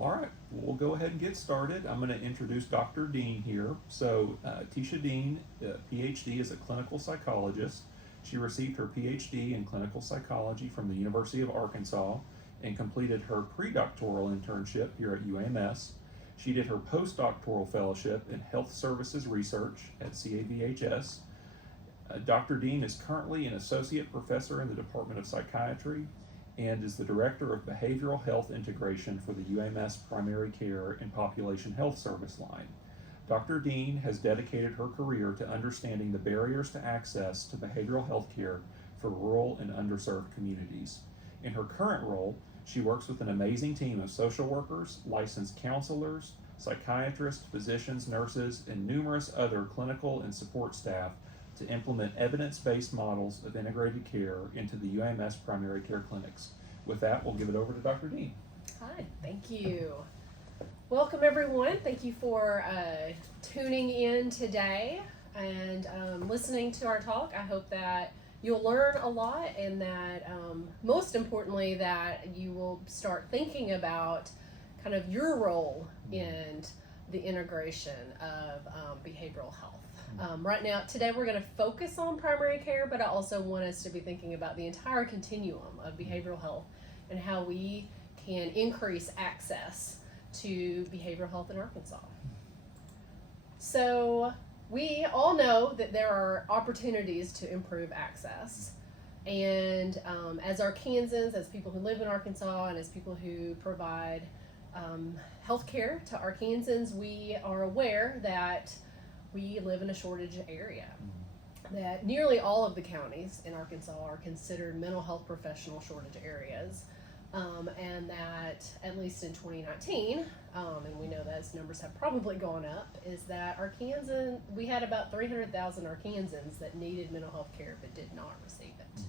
All right, we'll go ahead and get started. I'm going to introduce Dr. Deen here. So, Tisha Deen, Ph.D., is a clinical psychologist. She received her Ph.D. in clinical psychology from the University of Arkansas and completed her pre-doctoral internship here at UAMS. She did her postdoctoral fellowship in health services research at CAVHS. Dr. Deen is currently an associate professor in the Department of Psychiatry and is the Director of Behavioral Health Integration for the UAMS Primary Care and Population Health Service line. Dr. Deen has dedicated her career to understanding the barriers to access to behavioral health care for rural and underserved communities. In her current role, she works with an amazing team of social workers, licensed counselors, psychiatrists, physicians, nurses, and numerous other clinical and support staff to implement evidence-based models of integrated care into the UAMS primary care clinics. With that, we'll give it over to Dr. Deen. Hi, thank you. Welcome everyone. Thank you for tuning in today and listening to our talk. I hope that you'll learn a lot and that most importantly that you will start thinking about kind of your role in the integration of behavioral health. Right now, today we're going to focus on primary care, but I also want us to be thinking about the entire continuum of behavioral health and how we can increase access to behavioral health in Arkansas. So we all know that there are opportunities to improve access. And as Arkansans, as people who live in Arkansas, and as people who provide health care to Arkansans, we are aware that we live in a shortage area. That nearly all of the counties in Arkansas are considered mental health professional shortage areas. And that at least in 2019, and we know those numbers have probably gone up, is that we had about 300,000 Arkansans that needed mental health care but did not receive it.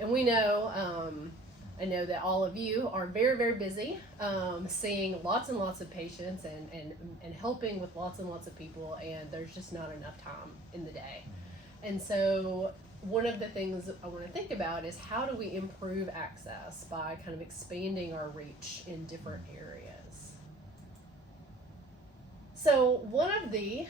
And we know, I know that all of you are very, very busy seeing lots and lots of patients and helping with lots and lots of people, and there's just not enough time in the day. And so one of the things I want to think about is how do we improve access by kind of expanding our reach in different areas. So one of the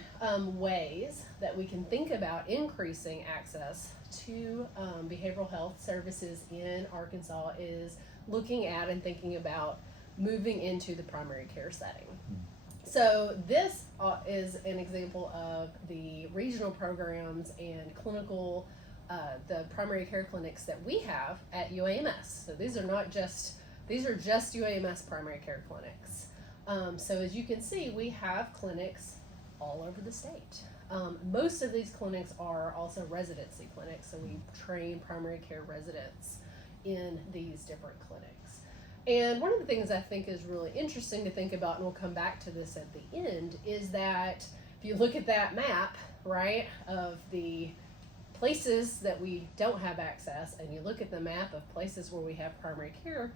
ways that we can think about increasing access to behavioral health services in Arkansas is looking at and thinking about moving into the primary care setting. So this is an example of the regional programs and clinical the primary care clinics that we have at UAMS. So these are just UAMS primary care clinics. So as you can see, we have clinics all over the state. Most of these clinics are also residency clinics, so we train primary care residents in these different clinics. And one of the things I think is really interesting to think about, and we'll come back to this at the end, is that if you look at that map, right, of the places that we don't have access, and you look at the map of places where we have primary care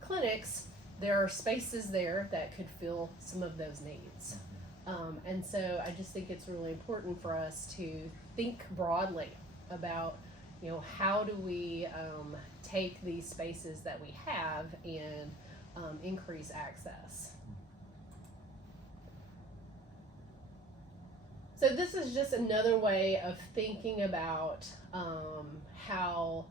clinics, there are spaces there that could fill some of those needs. And so I just think it's really important for us to think broadly about, how do we take these spaces that we have and increase access. So this is just another way of thinking about how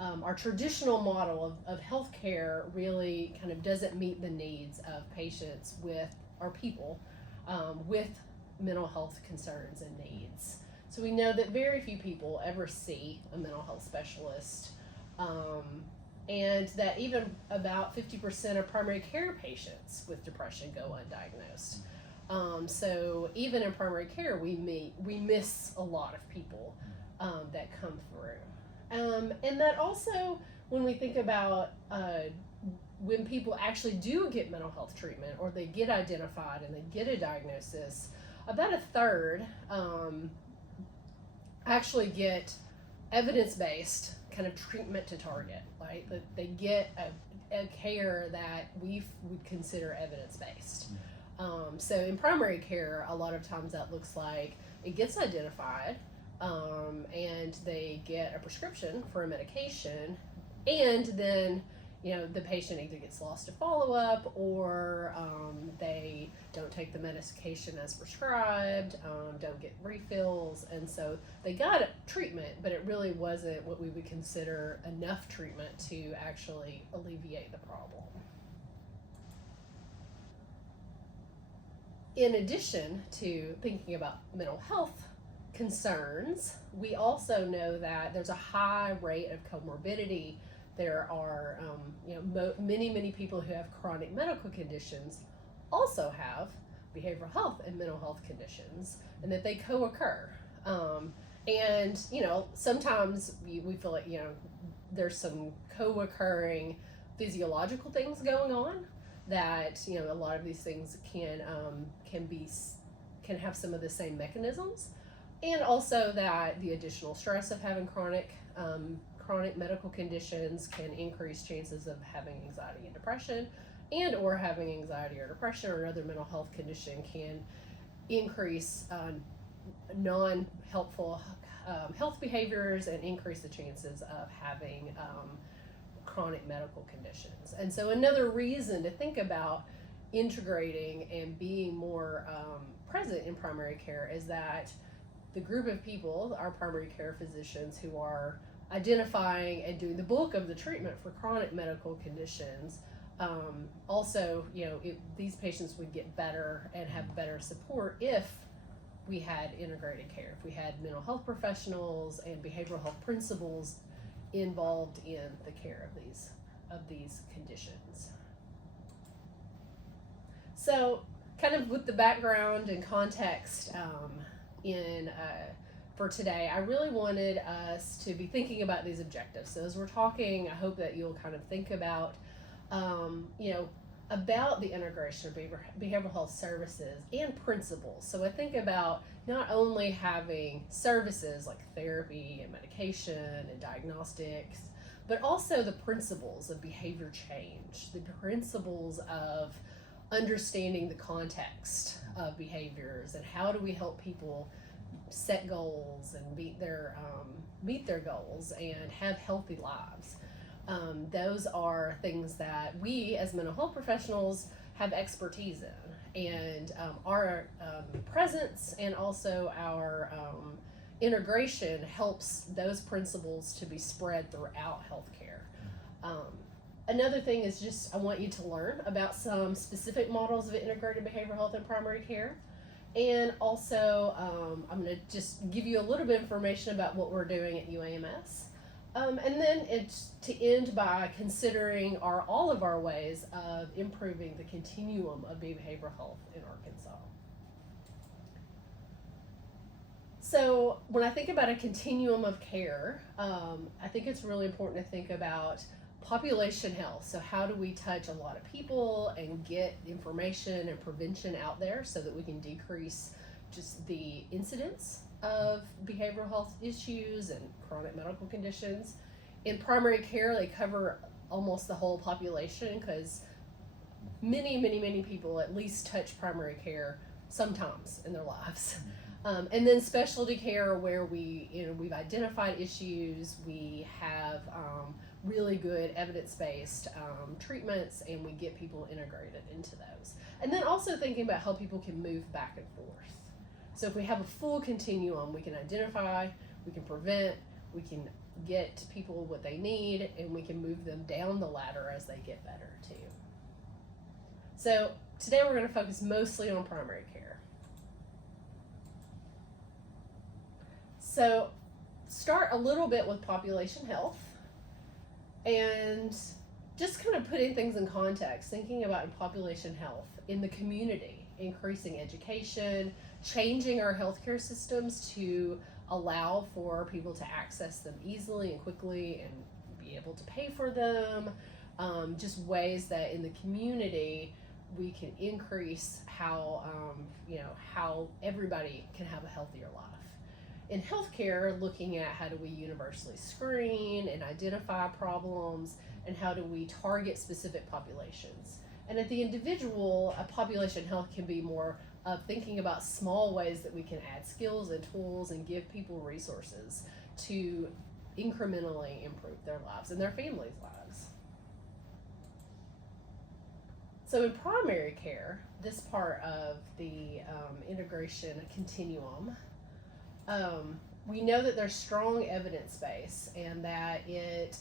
our traditional model of healthcare really kind of doesn't meet the needs of patients with mental health concerns and needs. So we know that very few people ever see a mental health specialist, and that even about 50% of primary care patients with depression go undiagnosed. So even in primary care, we miss a lot of people that come through. And that also, when we think about when people actually do get mental health treatment, or they get identified and they get a diagnosis, about a third actually get evidence-based kind of treatment to target, right? That they get a care that we would consider evidence-based. So in primary care, a lot of times that looks like it gets identified, and they get a prescription for a medication, and then the patient either gets lost to follow-up, or they don't take the medication as prescribed, don't get refills, and so they got treatment, but it really wasn't what we would consider enough treatment to actually alleviate the problem. In addition to thinking about mental health concerns, we also know that there's a high rate of comorbidity. There are, many people who have chronic medical conditions also have behavioral health and mental health conditions, and that they co-occur. And sometimes we feel like, there's some co-occurring physiological things going on that, a lot of these things can have some of the same mechanisms, and also that the additional stress of having chronic medical conditions can increase chances of having anxiety and depression, and or having anxiety or depression or another mental health condition can increase non-helpful health behaviors and increase the chances of having chronic medical conditions. And so another reason to think about integrating and being more present in primary care is that the group of people, our primary care physicians, who are identifying and doing the bulk of the treatment for chronic medical conditions, also, these patients would get better and have better support if we had integrated care, if we had mental health professionals and behavioral health principals involved in the care of these conditions. So, kind of with the background and context for today, I really wanted us to be thinking about these objectives. So as we're talking, I hope that you'll kind of think about, about the integration of behavioral health services and principles. So I think about not only having services like therapy and medication and diagnostics, but also the principles of behavior change, the principles of understanding the context of behaviors, and how do we help people set goals and meet their goals and have healthy lives. Those are things that we as mental health professionals have expertise in, and our presence and also our integration helps those principles to be spread throughout healthcare. Another thing is just I want you to learn about some specific models of integrated behavioral health in primary care. And also, I'm going to just give you a little bit of information about what we're doing at UAMS. And then it's to end by considering all of our ways of improving the continuum of behavioral health in Arkansas. So when I think about a continuum of care, I think it's really important to think about population health. So how do we touch a lot of people and get information and prevention out there so that we can decrease just the incidence of behavioral health issues and chronic medical conditions. In primary care, they cover almost the whole population, because many people at least touch primary care sometimes in their lives. And then specialty care, where we've identified issues, we have really good evidence-based treatments, and we get people integrated into those. And then also thinking about how people can move back and forth. So if we have a full continuum, we can identify, we can prevent, we can get people what they need, and we can move them down the ladder as they get better too. So today we're going to focus mostly on primary care. So start a little bit with population health, and just kind of putting things in context, thinking about population health in the community, increasing education, changing our healthcare systems to allow for people to access them easily and quickly and be able to pay for them, just ways that in the community we can increase how everybody can have a healthier life. In healthcare, looking at how do we universally screen and identify problems, and how do we target specific populations. And at the individual, a population health can be more of thinking about small ways that we can add skills and tools and give people resources to incrementally improve their lives and their families' lives. So in primary care, this part of the integration continuum, we know that there's strong evidence base and that it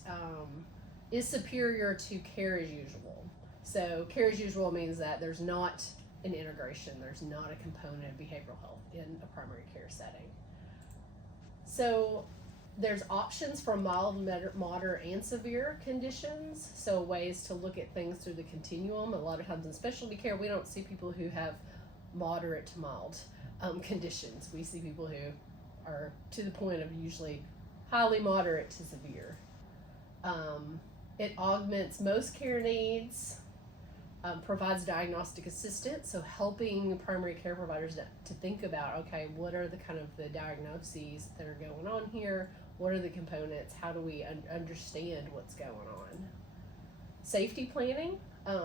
is superior to care as usual. So care as usual means that there's not an integration, there's not a component of behavioral health in a primary care setting. So there's options for mild, moderate, and severe conditions. So ways to look at things through the continuum. A lot of times in specialty care, we don't see people who have moderate to mild conditions. We see people who are to the point of usually highly moderate to severe. It augments most care needs, provides diagnostic assistance, so helping primary care providers to think about, okay, what are the kind of the diagnoses that are going on here? What are the components? How do we understand what's going on? Safety planning.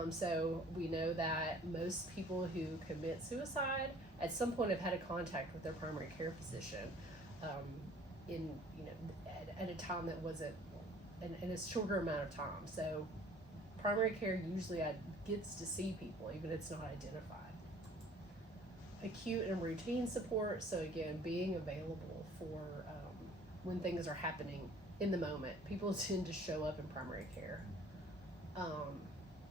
So we know that most people who commit suicide at some point have had a contact with their primary care physician in at a time that wasn't in a shorter amount of time. So primary care usually gets to see people even if it's not identified. Acute and routine support. So again, being available for when things are happening in the moment. People tend to show up in primary care.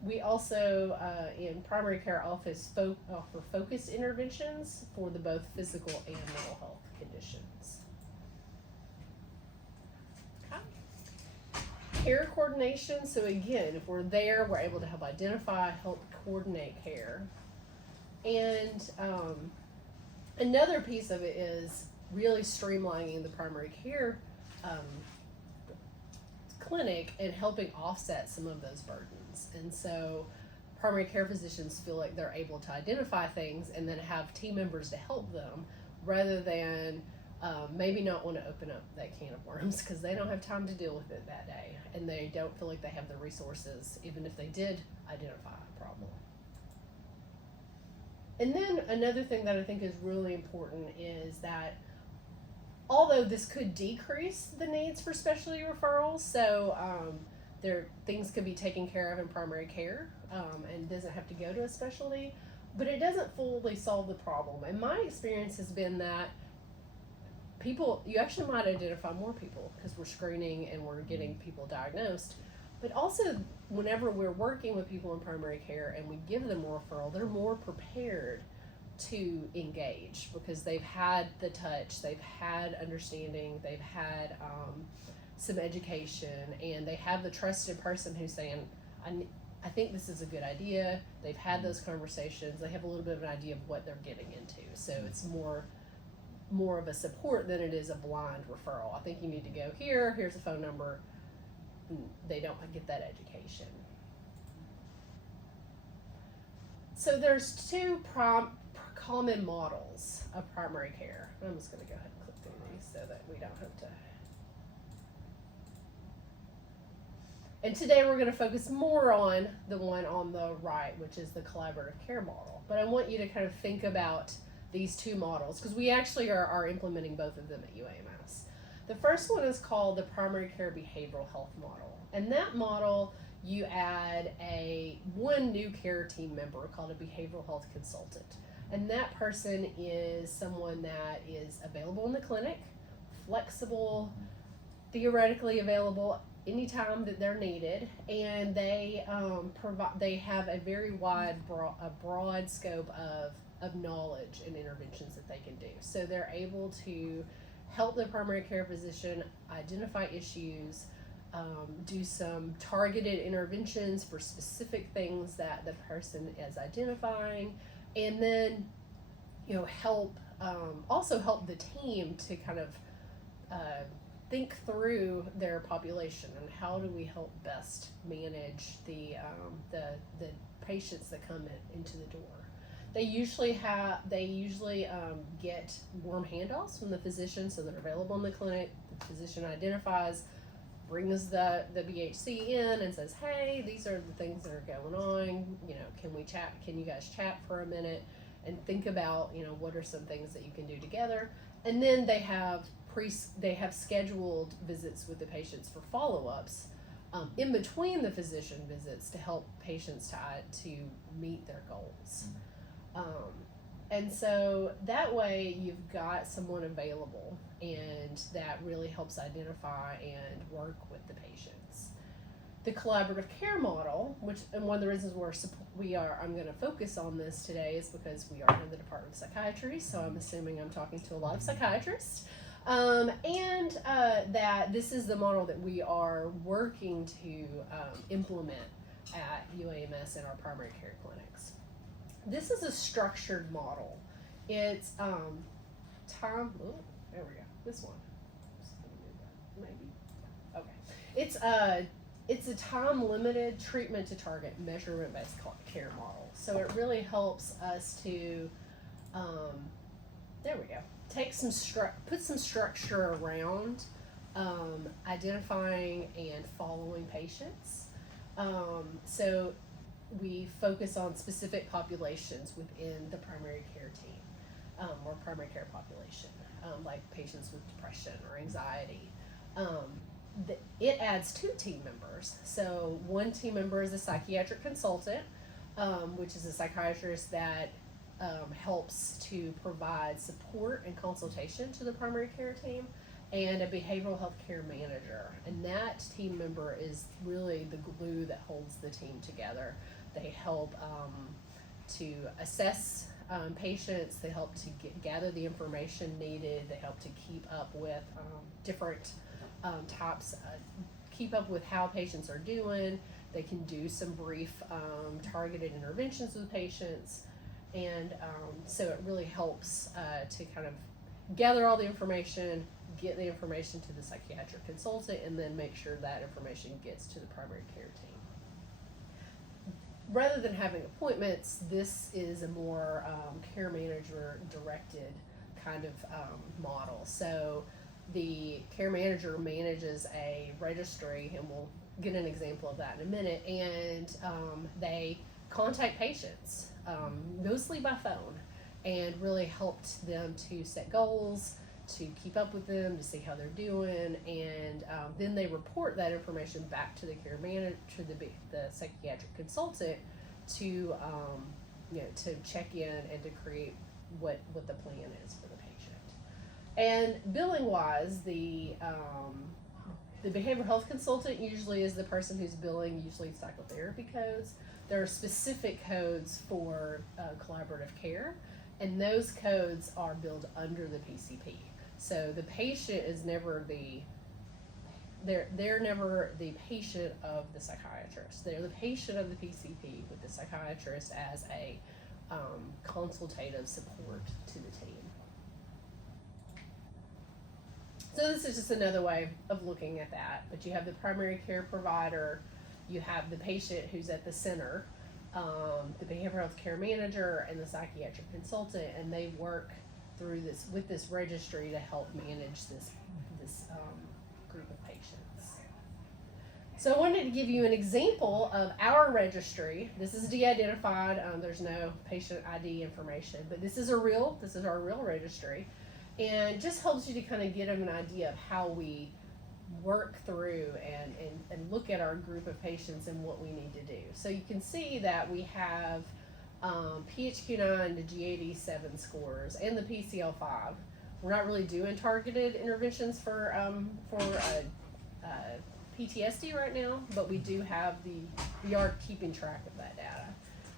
We also, in primary care office, offer focused interventions for the both physical and mental health conditions. Okay. Care coordination. So again, if we're there, we're able to help identify, help coordinate care. And another piece of it is really streamlining the primary care clinic and helping offset some of those burdens. And so primary care physicians feel like they're able to identify things and then have team members to help them rather than maybe not want to open up that can of worms because they don't have time to deal with it that day and they don't feel like they have the resources even if they did identify a problem. And then another thing that I think is really important is that although this could decrease the needs for specialty referrals, so things could be taken care of in primary care and doesn't have to go to a specialty, but it doesn't fully solve the problem. And my experience has been that you actually might identify more people because we're screening and we're getting people diagnosed, but also whenever we're working with people in primary care and we give them a referral, they're more prepared to engage because they've had the touch, they've had understanding, they've had some education, and they have the trusted person who's saying, I think this is a good idea. They've had those conversations, they have a little bit of an idea of what they're getting into. So it's more of a support than it is a blind referral. I think you need to go here, here's a phone number. They don't get that education. So there's two common models of primary care. I'm just going to go ahead and click through these so that we don't have to. And today we're going to focus more on the one on the right, which is the collaborative care model. But I want you to kind of think about these two models because we actually are implementing both of them at UAMS. The first one is called the primary care behavioral health model. And that model, you add one new care team member called a behavioral health consultant. And that person is someone that is available in the clinic, flexible, theoretically available anytime that they're needed, and they have a very broad scope of knowledge and interventions that they can do. So they're able to help the primary care physician identify issues, do some targeted interventions for specific things that the person is identifying, and then also help the team to kind of think through their population and how do we help best manage the patients that come into the door. They usually get warm handoffs from the physician, so they're available in the clinic. The physician identifies, brings the BHC in and says, hey, these are the things that are going on, can we chat, can you guys chat for a minute and think about, what are some things that you can do together. And then they have scheduled visits with the patients for follow-ups in between the physician visits to help patients to meet their goals. And so that way you've got someone available, and that really helps identify and work with the patients. The collaborative care model, and one of the reasons I'm going to focus on this today is because we are in the Department of Psychiatry, so I'm assuming I'm talking to a lot of psychiatrists. That this is the model that we are working to implement at UAMS in our primary care clinics. This is a structured model. It's there we go. This one. Maybe. Okay. It's a time-limited treatment to target measurement-based care model. So it really helps us to, there we go. Put some structure around identifying and following patients. So we focus on specific populations within the primary care team, or primary care population, like patients with depression or anxiety. It adds 2 team members. So one team member is a psychiatric consultant, which is a psychiatrist that helps to provide support and consultation to the primary care team, and a behavioral health care manager. And that team member is really the glue that holds the team together. They help to assess patients, they help to gather the information needed, they help to keep up with different keep up with how patients are doing. They can do some brief targeted interventions with patients. And so it really helps to kind of gather all the information, get the information to the psychiatric consultant, and then make sure that information gets to the primary care team. Rather than having appointments, this is a more care manager directed kind of model. So the care manager manages a registry, and we'll get an example of that in a minute, and they contact patients, mostly by phone, and really helped them to set goals, to keep up with them, to see how they're doing, and then they report that information back to the care manager, to the psychiatric consultant, to to check in and to create what the plan is for the patient. And billing wise, the behavioral health consultant usually is the person who's billing usually psychotherapy codes. There are specific codes for collaborative care, and those codes are billed under the PCP. So the patient is never they're never the patient of the psychiatrist. They're the patient of the PCP with the psychiatrist as a consultative support to the team. So this is just another way of looking at that. But you have the primary care provider, you have the patient who's at the center, the behavioral health care manager, and the psychiatric consultant, and they work through this with this registry to help manage this group of patients. So I wanted to give you an example of our registry. This is de-identified. There's no patient ID information, but this is our real registry, and just helps you to kind of get an idea of how we work through and look at our group of patients and what we need to do. So you can see that we have PHQ-9 to GAD-7 scores and the PCL-5. We're not really doing targeted interventions for PTSD right now, but we are keeping track of that data.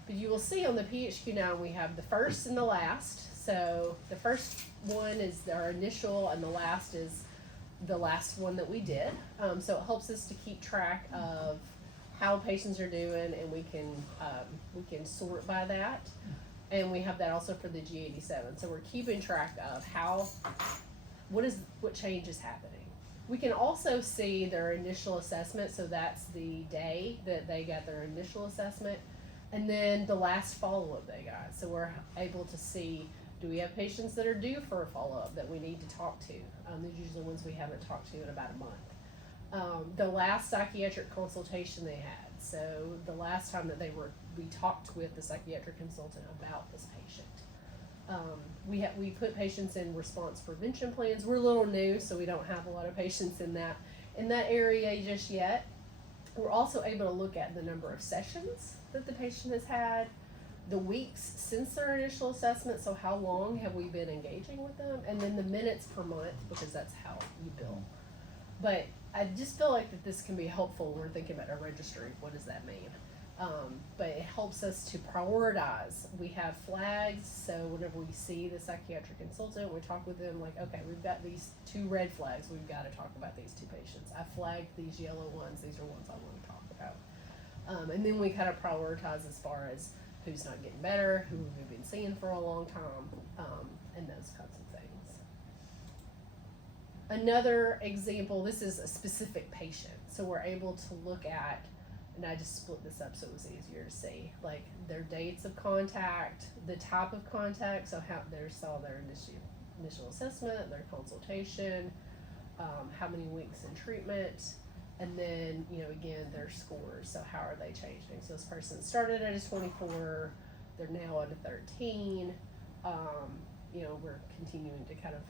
But you will see on the PHQ-9 we have the first and the last. So the first one is our initial, and the last is the last one that we did. So it helps us to keep track of how patients are doing, and we can sort by that. And we have that also for the GAD-7. So we're keeping track of what change is happening. We can also see their initial assessment, so that's the day that they got their initial assessment, and then the last follow-up they got. So we're able to see, do we have patients that are due for a follow-up that we need to talk to? These are usually ones we haven't talked to in about a month. The last psychiatric consultation they had, so the last time that we talked with the psychiatric consultant about this patient. We put patients in response prevention plans. We're a little new, so we don't have a lot of patients in that area just yet. We're also able to look at the number of sessions that the patient has had, the weeks since their initial assessment, so how long have we been engaging with them, and then the minutes per month, because that's how you bill. But I just feel like that this can be helpful when we're thinking about a registry. What does that mean? But it helps us to prioritize. We have flags, so whenever we see the psychiatric consultant, we talk with them like, okay, we've got these 2 red flags, we've got to talk about these 2 patients. I flagged these yellow ones, these are ones I want to talk about. And then we kind of prioritize as far as who's not getting better, who we've been seeing for a long time, and those kinds of things. Another example, this is a specific patient, so we're able to look at, and I just split this up so it was easier to see, like their dates of contact, the type of contact, so how they saw their initial assessment, their consultation, how many weeks in treatment, and then, again, their scores, so how are they changing? So this person started at a 24, they're now at a 13, we're continuing to kind of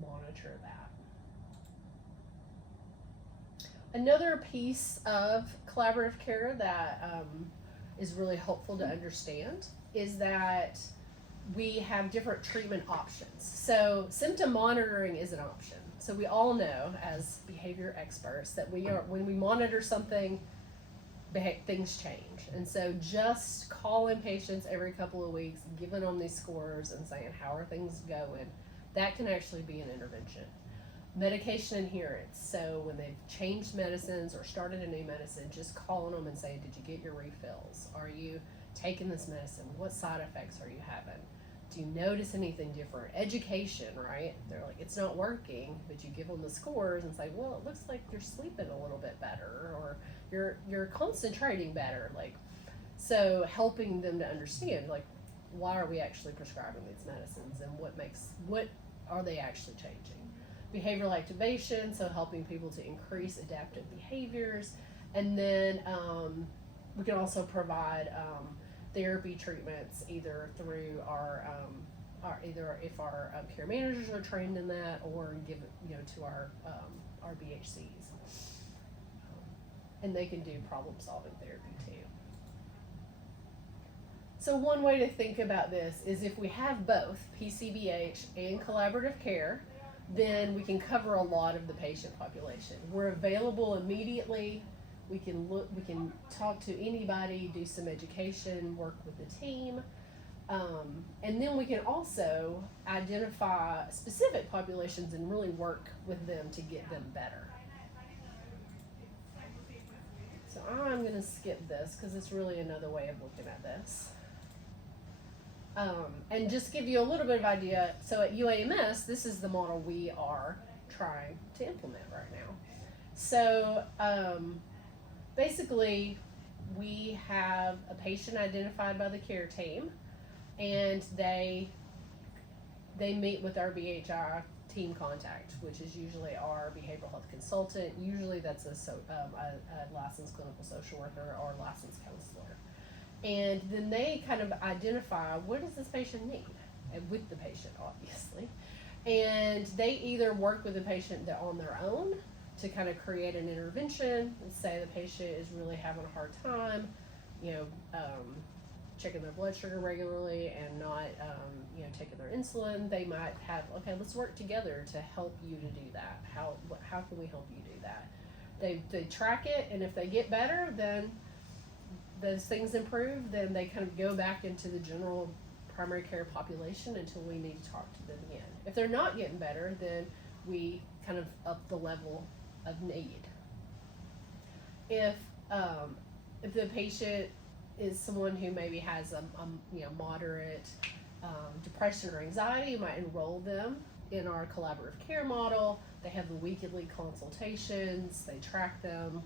monitor that. Another piece of collaborative care that is really helpful to understand is that we have different treatment options. So symptom monitoring is an option. So we all know as behavior experts that when we monitor something, things change. And so just calling patients every couple of weeks, giving them these scores and saying, how are things going, that can actually be an intervention. Medication adherence, so when they've changed medicines or started a new medicine, just calling them and saying, did you get your refills? Are you taking this medicine? What side effects are you having? Do you notice anything different? Education, right? They're like, it's not working, but you give them the scores and say, well, it looks like you're sleeping a little bit better, or you're concentrating better. Like, so helping them to understand, like, why are we actually prescribing these medicines, and what are they actually changing? Behavioral activation, so helping people to increase adaptive behaviors, and then we can also provide therapy treatments either through our if our care managers are trained in that, or give it to our BHCs, and they can do problem solving therapy too. So one way to think about this is if we have both PCBH and collaborative care, then we can cover a lot of the patient population. We're available immediately. We can talk to anybody, do some education, work with the team. And then we can also identify specific populations and really work with them to get them better. So I'm gonna skip this because it's really another way of looking at this. And just give you a little bit of idea, so at UAMS, this is the model we are trying to implement right now. So basically, we have a patient identified by the care team, and they meet with our BHI team contact, which is usually our behavioral health consultant. Usually that's a licensed clinical social worker or licensed counselor. And then they kind of identify, what does this patient need? And with the patient, obviously. And they either work with the patient on their own to kind of create an intervention and say the patient is really having a hard time, checking their blood sugar regularly and not, taking their insulin. They might have, okay, let's work together to help you to do that. How can we help you do that? They track it, and if they get better, then those things improve, then they kind of go back into the general primary care population until we need to talk to them again. If they're not getting better, then we kind of up the level of need. If the patient is someone who maybe has a moderate depression or anxiety, you might enroll them in our collaborative care model. They have the weekly consultations. They track them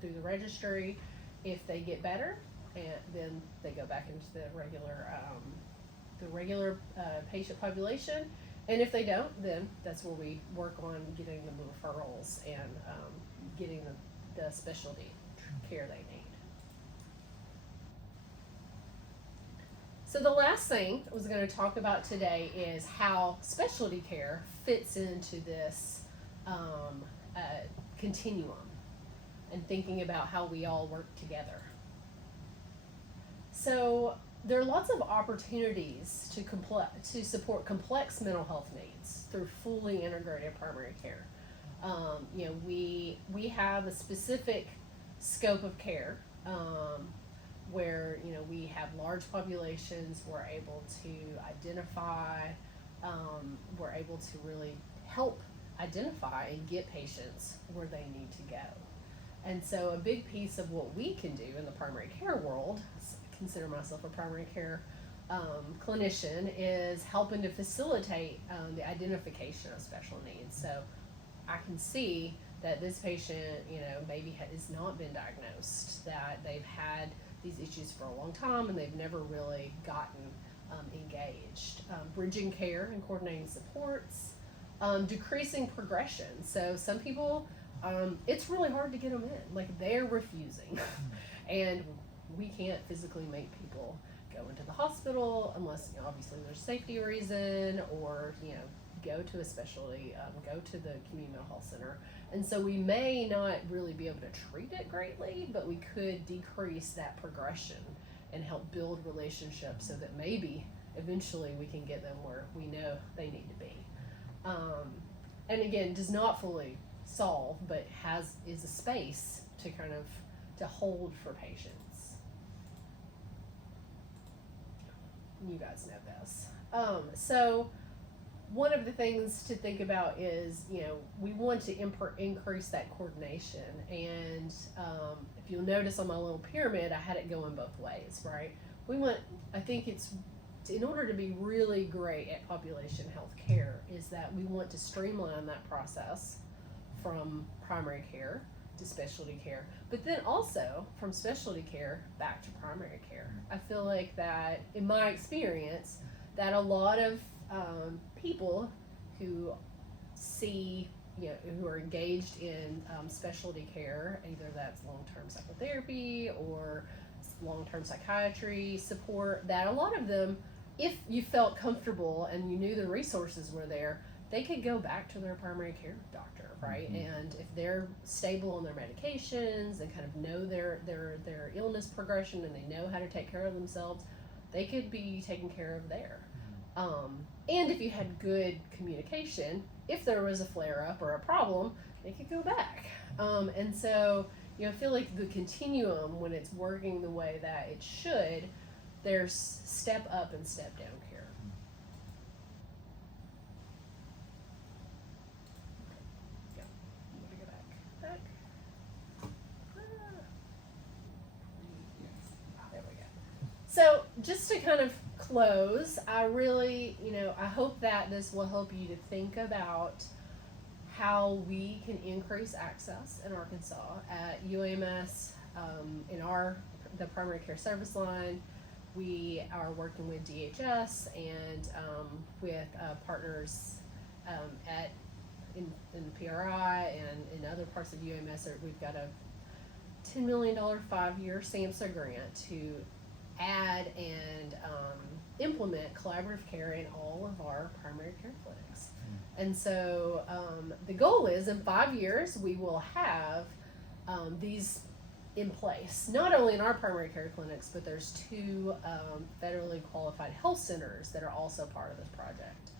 through the registry. If they get better, and then they go back into the regular patient population. And if they don't, then that's where we work on getting them the referrals and getting the specialty care they need. So the last thing I was going to talk about today is how specialty care fits into this continuum. and thinking about how we all work together. So there are lots of opportunities to support complex mental health needs through fully integrated primary care. We have a specific scope of care where we have large populations. We're able to identify. We're able to really help identify and get patients where they need to go. And so a big piece of what we can do in the primary care world, I consider myself a primary care clinician, is helping to facilitate the identification of special needs. So I can see that this patient, maybe has not been diagnosed, that they've had these issues for a long time and they've never really gotten engaged. Bridging care and coordinating supports, decreasing progression. So some people, it's really hard to get them in, like they're refusing. And we can't physically make people go into the hospital unless, obviously there's a safety reason, or, go to a specialty, go to the community mental health center. And so we may not really be able to treat it greatly, but we could decrease that progression and help build relationships so that maybe eventually we can get them where we know they need to be. And again, does not fully solve, but is a space to kind of to hold for patients. You guys know this. So one of the things to think about is, we want to increase that coordination. And if you'll notice on my little pyramid, I had it going both ways, right? I think it's, in order to be really great at population health care, is that we want to streamline that process from primary care to specialty care, but then also from specialty care back to primary care. I feel like that, in my experience, that a lot of people who see, who are engaged in specialty care, either that's long-term psychotherapy or long-term psychiatry support, that a lot of them, if you felt comfortable and you knew the resources were there, they could go back to their primary care doctor, right? Mm-hmm. And if they're stable on their medications and kind of know their illness progression and they know how to take care of themselves, they could be taken care of there. And if you had good communication, if there was a flare-up or a problem, they could go back. And so, I feel like the continuum, when it's working the way that it should, there's step up and step down care. Yeah, I'm gonna go back. There we go. So just to kind of close, I really, I hope that this will help you to think about how we can increase access in Arkansas. At UAMS, in the primary care service line, we are working with DHS and with partners in the PRI and in other parts of UAMS. We've got a $10 million 5-year SAMHSA grant to add and implement collaborative care in all of our primary care clinics. And so the goal is, in 5 years, we will have these in place, not only in our primary care clinics, but there's 2 federally qualified health centers that are also part of this project.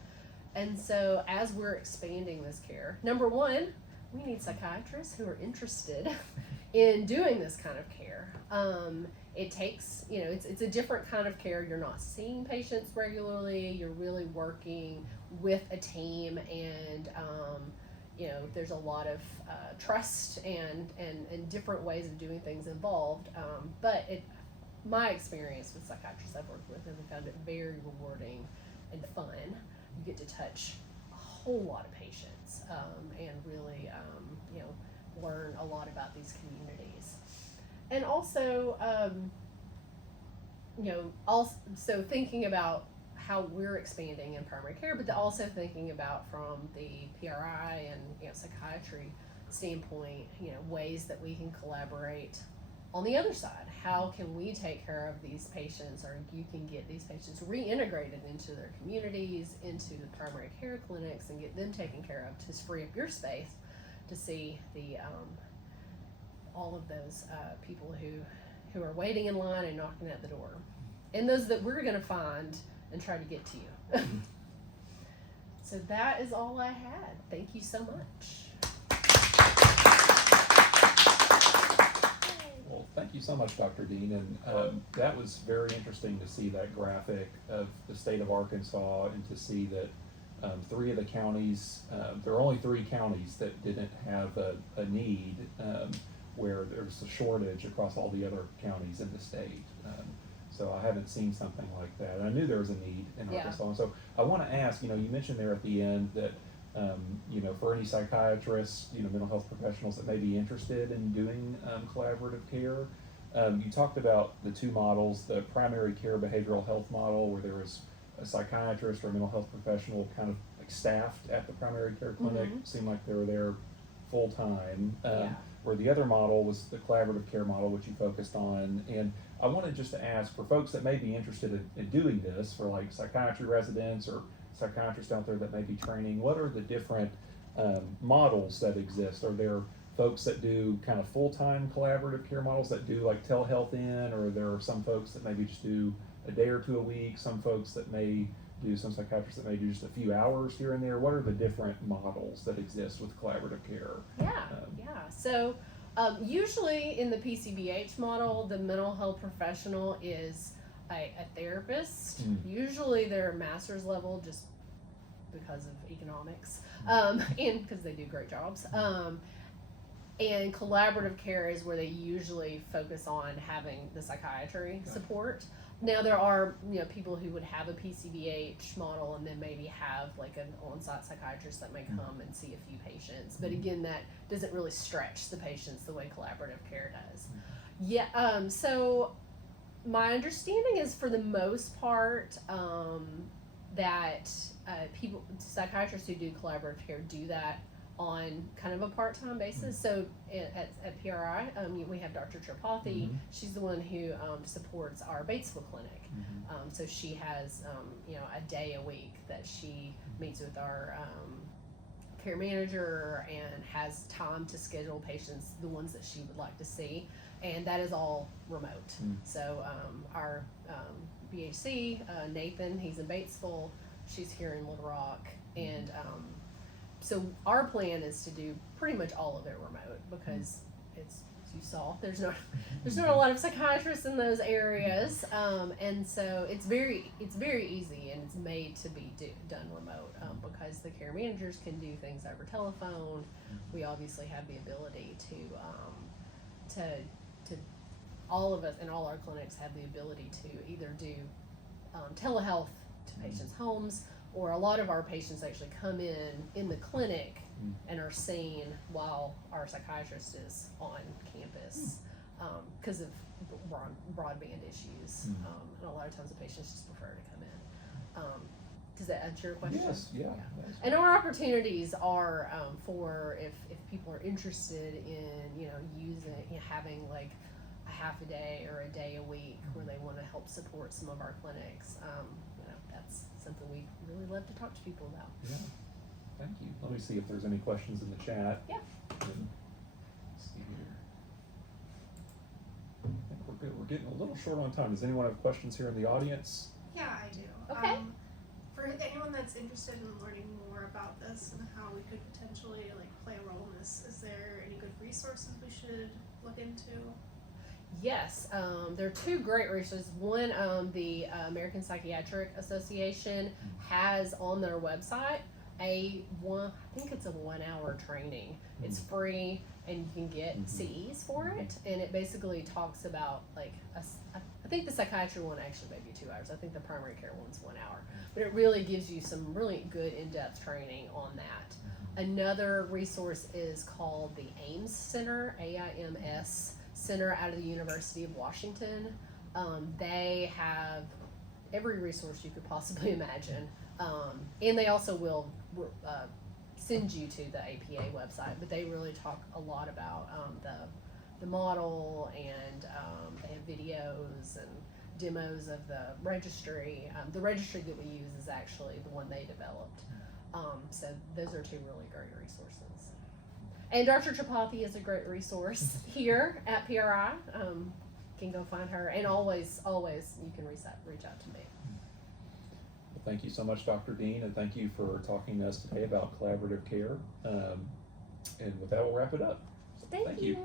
And so as we're expanding this care, number one, we need psychiatrists who are interested in doing this kind of care. It takes, it's a different kind of care. You're not seeing patients regularly. You're really working with a team, and there's a lot of trust and different ways of doing things involved. But my experience with psychiatrists I've worked with, I found it very rewarding and fun. You get to touch a whole lot of patients and really, learn a lot about these communities. And also, also thinking about how we're expanding in primary care, but also thinking about from the PRI and psychiatry standpoint, ways that we can collaborate on the other side. How can we take care of these patients, or you can get these patients reintegrated into their communities, into the primary care clinics, and get them taken care of to free up your space to see all of those people who are waiting in line and knocking at the door, and those that we're going to find and try to get to you. So that is all I had. Thank you so much. Well, thank you so much, Dr. Dean, and that was very interesting to see that graphic of the state of Arkansas and to see that 3 of the counties, there are only 3 counties that didn't have a need, where there's a shortage across all the other counties in the state. So I haven't seen something like that. And I knew there was a need in Arkansas. And so I want to ask, you mentioned there at the end that, for any psychiatrists, mental health professionals that may be interested in doing collaborative care, you talked about the 2 models, the primary care behavioral health model, where there was a psychiatrist or a mental health professional kind of like staffed at the primary care clinic, seemed like they were there full time. Where the other model was the collaborative care model, which you focused on. And I wanted just to ask, for folks that may be interested in doing this, for like psychiatry residents or psychiatrists out there that may be training, what are the different models that exist? Are there folks that do kind of full-time collaborative care models that do like telehealth in, or there are some folks that maybe just do a day or 2 a week, some folks that may do, some psychiatrists that may do just a few hours here and there? What are the different models that exist with collaborative care? So usually in the PCBH model, the mental health professional is a therapist. Usually they're master's level, just because of economics, and because they do great jobs. And collaborative care is where they usually focus on having the psychiatry support. Now there are people who would have a PCBH model and then maybe have like an on-site psychiatrist that may come and see a few patients. But again, that doesn't really stretch the patients the way collaborative care does. So my understanding is, for the most part, that psychiatrists who do collaborative care do that on kind of a part-time basis. So at PRI, we have Dr. Tripathi. She's the one who supports our Batesville clinic. So she has a day a week that she meets with our care manager and has time to schedule patients, the ones that she would like to see, and that is all remote. So our BHC, Nathan, he's in Batesville, she's here in Little Rock, and so our plan is to do pretty much all of it remote, because it's, as you saw, there's not a lot of psychiatrists in those areas, and so it's very easy, and it's made to be done remote, because the care managers can do things over telephone. We obviously have the ability to all of us in all our clinics have the ability to either do telehealth to patients' homes, or a lot of our patients actually come in the clinic and are seen while our psychiatrist is on campus, because of broadband issues. And a lot of times the patients just prefer to come in. Does that answer your question? Yes, yeah. And our opportunities are for if people are interested in having like a half a day or a day a week where they want to help support some of our clinics. That's something we really love to talk to people about. Yeah, thank you. Let me see if there's any questions in the chat. Yeah. Let's see here. I think we're good. We're getting a little short on time. Does anyone have questions here in the audience? Yeah, I do. Okay. For anyone that's interested in learning more about this and how we could potentially play a role in this, is there any good resources we should look into? Yes, there are 2 great resources. One, the American Psychiatric Association has on their website I think it's a 1-hour training. It's free, and you can get CEs for it, and it basically talks about I think the psychiatry one actually may be 2 hours. I think the primary care one's 1 hour, but it really gives you some really good in-depth training on that. Another resource is called the AIMS Center, AIMS Center, out of the University of Washington. They have every resource you could possibly imagine, and they also will send you to the APA website, but they really talk a lot about the model, and they have videos and demos of the registry. The registry that we use is actually the one they developed. So those are 2 really great resources. And Dr. Tripathi is a great resource here at PRI. Can go find her, and always you can reach out to me. Well, thank you so much, Dr. Dean, and thank you for talking to us today about collaborative care. And with that, we'll wrap it up. So, Thank you.